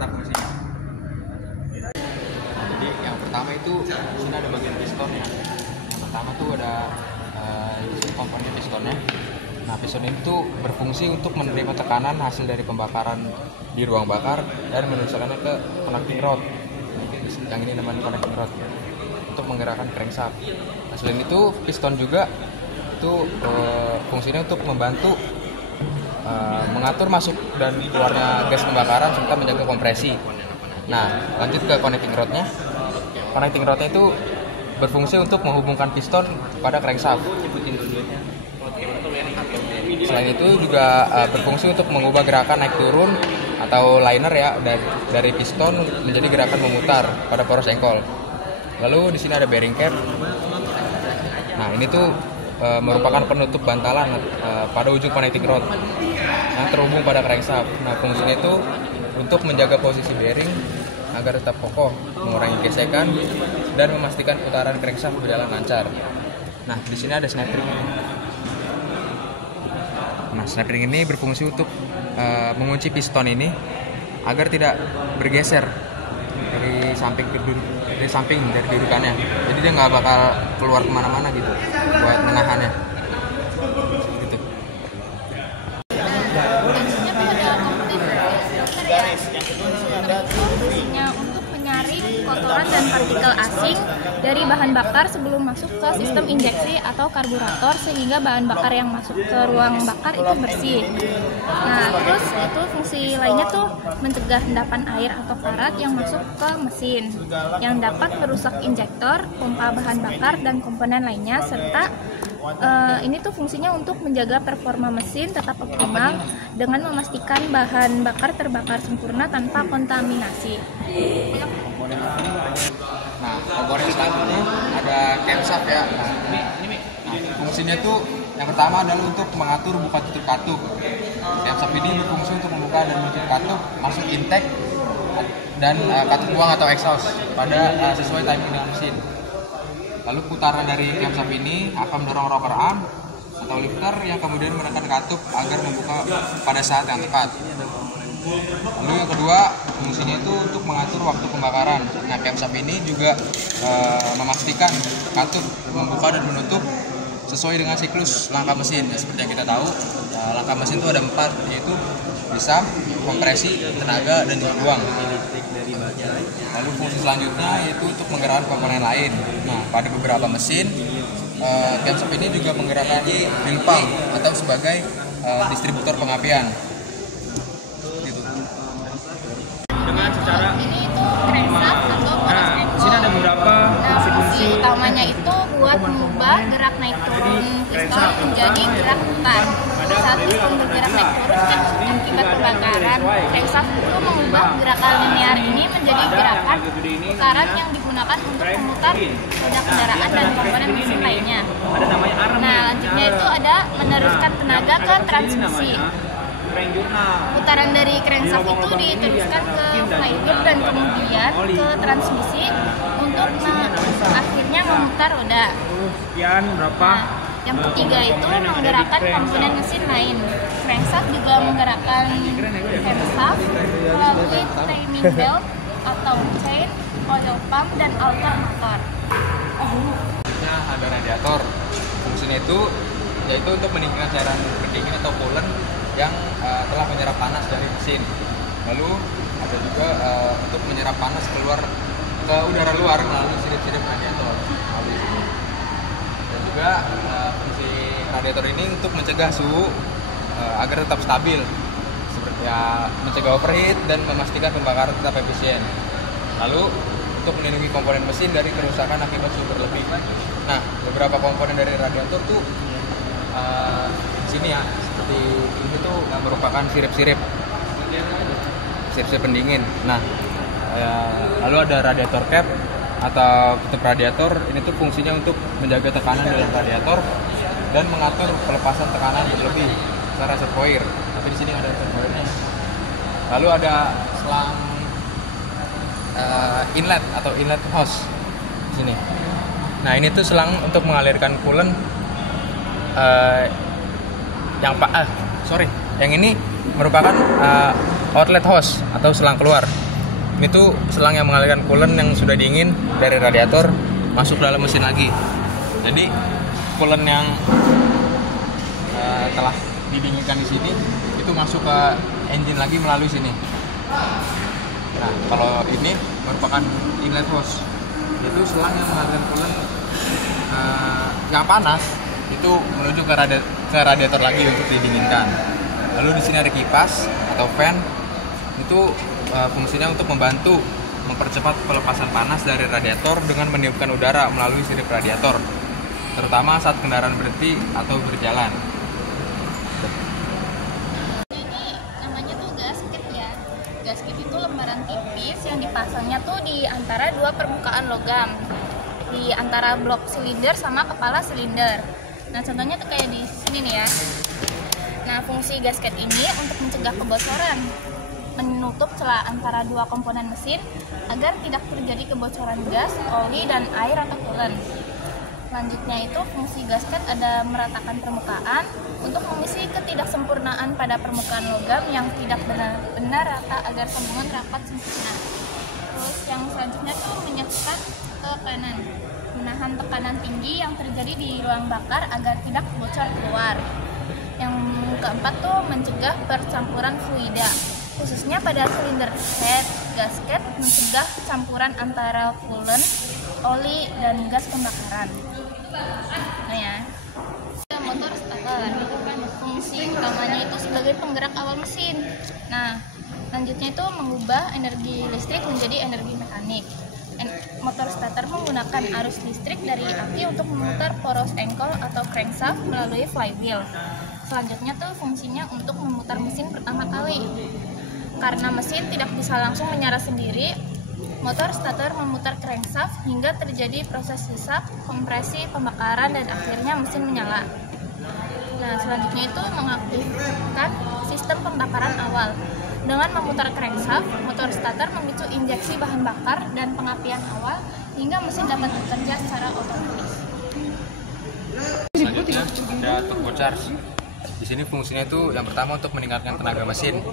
sebentar fungsinya. Nah, jadi yang pertama itu di sini ada bagian piston ya. Yang pertama tuh ada komponen pistonnya. Nah, piston ini tuh berfungsi untuk menerima tekanan hasil dari pembakaran di ruang bakar dan menusukkannya ke connecting rod. Yang ini namanya connecting rod untuk menggerakkan crankshaft. Nah, selain itu piston juga itu fungsinya untuk membantu mengatur masuk dan keluarnya gas pembakaran serta menjaga kompresi. Nah, lanjut ke connecting rodnya. Connecting rodnya itu berfungsi untuk menghubungkan piston pada crankshaft. Selain itu juga berfungsi untuk mengubah gerakan naik turun atau liner ya dari piston menjadi gerakan memutar pada poros engkol. Lalu di sini ada bearing cap. Nah, ini tuh merupakan penutup bantalan pada ujung connecting rod yang terhubung pada crankshaft. Nah, fungsinya itu untuk menjaga posisi bearing agar tetap kokoh, mengurangi gesekan dan memastikan putaran crankshaft berjalan lancar. Nah, di sini ada snap ring. Nah, snap ring ini berfungsi untuk mengunci piston ini agar tidak bergeser dari samping dari dudukannya. Jadi dia nggak bakal keluar kemana-mana gitu buat menahannya. Gitu. Fungsinya untuk menyaring kotoran dan partikel asing dari bahan bakar sebelum masuk ke sistem injeksi atau karburator sehingga bahan bakar yang masuk ke ruang bakar itu bersih. Nah, terus itu fungsi lainnya tuh mencegah endapan air atau karat yang masuk ke mesin yang dapat merusak injektor, pompa bahan bakar dan komponen lainnya serta ini tuh fungsinya untuk menjaga performa mesin tetap optimal dengan memastikan bahan bakar terbakar sempurna tanpa kontaminasi. Nah, komponen selanjutnya ada camshaft ya. Nah, fungsinya tuh yang pertama adalah untuk mengatur buka tutup katup. Camshaft ini berfungsi untuk membuka dan menutup katup masuk intake dan katup buang atau exhaust pada sesuai timing dengan mesin. Lalu putaran dari camshaft ini akan mendorong rocker arm atau lifter yang kemudian menekan katup agar membuka pada saat yang tepat. Lalu yang kedua, fungsinya itu untuk mengatur waktu pembakaran. Nah, camshaft ini juga memastikan katup membuka dan menutup sesuai dengan siklus langkah mesin. Ya, seperti yang kita tahu, langkah mesin itu ada 4, yaitu disam, kompresi, tenaga, dan buang. Lalu fungsi selanjutnya yaitu untuk menggerakkan komponen lain. Nah, pada beberapa mesin, camshaft ini juga menggerakkan fuel pump atau sebagai distributor pengapian. Gitu. Dengan secara Ini itu crankshaft atau poros engkol. di sini ada beberapa Fungsi utamanya itu buat mengubah gerak naik turun piston menjadi gerak putar. Saat piston bergerak naik turun kan akibat pembakaran, crankshaft itu mengubah gerakan linear ini menjadi gerakan putaran yang digunakan untuk memutar roda kendaraan dan komponen mesin lainnya. ada namanya arm. Nah, lanjutnya itu ada meneruskan tenaga ke transmisi. Putaran dari crankshaft itu diteruskan ke flywheel dan kemudian ke transmisi untuk akhirnya memutar roda. Sekian berapa? Nah, yang ketiga itu menggerakkan komponen mesin lain. Crankshaft juga menggerakkan camshaft melalui timing belt atau chain, oil pump, dan alternator. Nah, ada radiator. Fungsinya itu yaitu untuk meningkatkan cairan pendingin atau coolant yang telah menyerap panas dari mesin. Lalu ada juga untuk menyerap panas keluar ke udara luar melalui sirip-sirip radiator. Dan juga fungsi radiator ini untuk mencegah suhu agar tetap stabil, seperti ya mencegah overheat dan memastikan pembakaran tetap efisien. Lalu untuk melindungi komponen mesin dari kerusakan akibat suhu berlebih. Nah, beberapa komponen dari radiator tuh sini ya, seperti ini tuh merupakan sirip-sirip pendingin. Nah, lalu ada radiator cap atau tutup radiator. Ini tuh fungsinya untuk menjaga tekanan dalam radiator dan mengatur pelepasan tekanan berlebih secara reservoir. Tapi di sini ada reservoirnya. Lalu ada selang inlet atau inlet hose di sini. Nah, ini tuh selang untuk mengalirkan coolant yang ini merupakan outlet hose atau selang keluar. Ini tuh selang yang mengalirkan coolant yang sudah dingin dari radiator masuk dalam mesin lagi. Jadi coolant yang telah didinginkan di sini itu masuk ke engine lagi melalui sini. Nah, kalau ini merupakan inlet hose, itu selang yang mengalirkan coolant yang panas itu menuju ke radiator lagi untuk didinginkan. Lalu di sini ada kipas atau fan, itu fungsinya untuk membantu mempercepat pelepasan panas dari radiator dengan meniupkan udara melalui sirip radiator, terutama saat kendaraan berhenti atau berjalan. Ini namanya tuh gasket ya. Gasket itu lembaran tipis yang dipasangnya tuh di antara dua permukaan logam, di antara blok silinder sama kepala silinder. Nah, contohnya tuh kayak di sini nih ya. Nah, fungsi gasket ini untuk mencegah kebocoran, menutup celah antara dua komponen mesin agar tidak terjadi kebocoran gas, oli, dan air atau coolant. Selanjutnya itu fungsi gasket ada meratakan permukaan untuk mengisi ketidaksempurnaan pada permukaan logam yang tidak benar-benar rata agar sambungan rapat sempurna. Terus yang selanjutnya tuh menyatukan tekanan, menahan tekanan tinggi yang terjadi di ruang bakar agar tidak bocor keluar. Yang keempat tuh mencegah percampuran fluida, khususnya pada silinder head gasket, mencegah campuran antara coolant, oli, dan gas pembakaran. Nah ya, motor starter, fungsi utamanya itu sebagai penggerak awal mesin. Nah, selanjutnya itu mengubah energi listrik menjadi energi mekanik. Motor starter menggunakan arus listrik dari aki untuk memutar poros engkol atau crankshaft melalui flywheel. Selanjutnya tuh fungsinya untuk memutar mesin pertama kali. Karena mesin tidak bisa langsung menyala sendiri, motor starter memutar crankshaft hingga terjadi proses hisap, kompresi, pembakaran, dan akhirnya mesin menyala. Nah, selanjutnya itu mengaktifkan sistem pembakaran awal. Dengan memutar crankshaft, motor starter memicu injeksi bahan bakar dan pengapian awal hingga mesin dapat bekerja secara otomatis. Selanjutnya ada turbocharge. Di sini fungsinya itu yang pertama untuk meningkatkan tenaga mesin.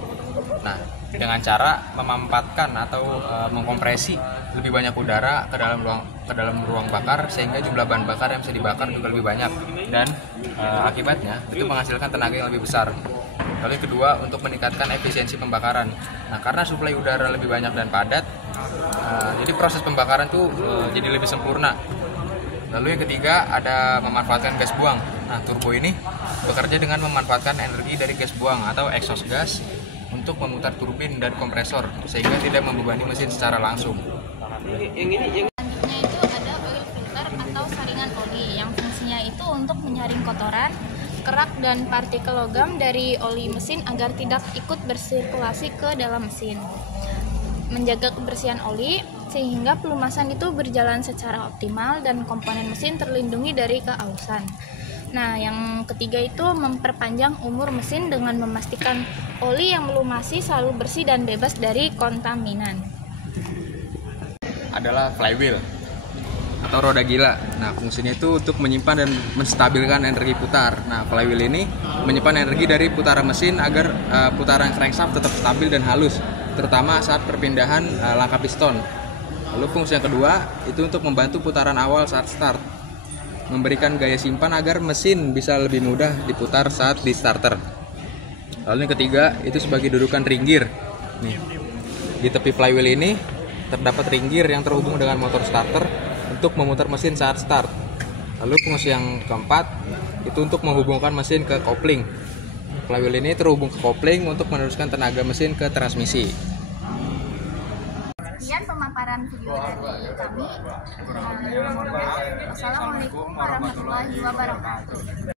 Nah, dengan cara memanfaatkan atau mengkompresi lebih banyak udara ke dalam ruang bakar sehingga jumlah bahan bakar yang bisa dibakar juga lebih banyak, dan akibatnya itu menghasilkan tenaga yang lebih besar. Lalu yang kedua, untuk meningkatkan efisiensi pembakaran. Nah, karena suplai udara lebih banyak dan padat, jadi proses pembakaran tuh jadi lebih sempurna. Lalu yang ketiga, ada memanfaatkan gas buang. Nah, turbo ini bekerja dengan memanfaatkan energi dari gas buang atau exhaust gas untuk memutar turbin dan kompresor sehingga tidak membebani mesin secara langsung. Selanjutnya itu ada oil filter atau saringan oli yang fungsinya itu untuk menyaring kotoran, kerak, dan partikel logam dari oli mesin agar tidak ikut bersirkulasi ke dalam mesin. Menjaga kebersihan oli sehingga pelumasan itu berjalan secara optimal dan komponen mesin terlindungi dari keausan. Nah, yang ketiga itu memperpanjang umur mesin dengan memastikan oli yang melumasi selalu bersih dan bebas dari kontaminan. Adalah flywheel atau roda gila. Nah, fungsinya itu untuk menyimpan dan menstabilkan energi putar. Nah, flywheel ini menyimpan energi dari putaran mesin agar putaran crankshaft tetap stabil dan halus, terutama saat perpindahan langkah piston. Lalu fungsi yang kedua itu untuk membantu putaran awal saat start, memberikan gaya simpan agar mesin bisa lebih mudah diputar saat di starter. Lalu yang ketiga itu sebagai dudukan ring gear. Nih, di tepi flywheel ini terdapat ring gear yang terhubung dengan motor starter untuk memutar mesin saat start. Lalu fungsi yang keempat itu untuk menghubungkan mesin ke kopling. Flywheel ini terhubung ke kopling untuk meneruskan tenaga mesin ke transmisi. Sekian pemaparan video dari kami. Wassalamualaikum warahmatullahi wabarakatuh.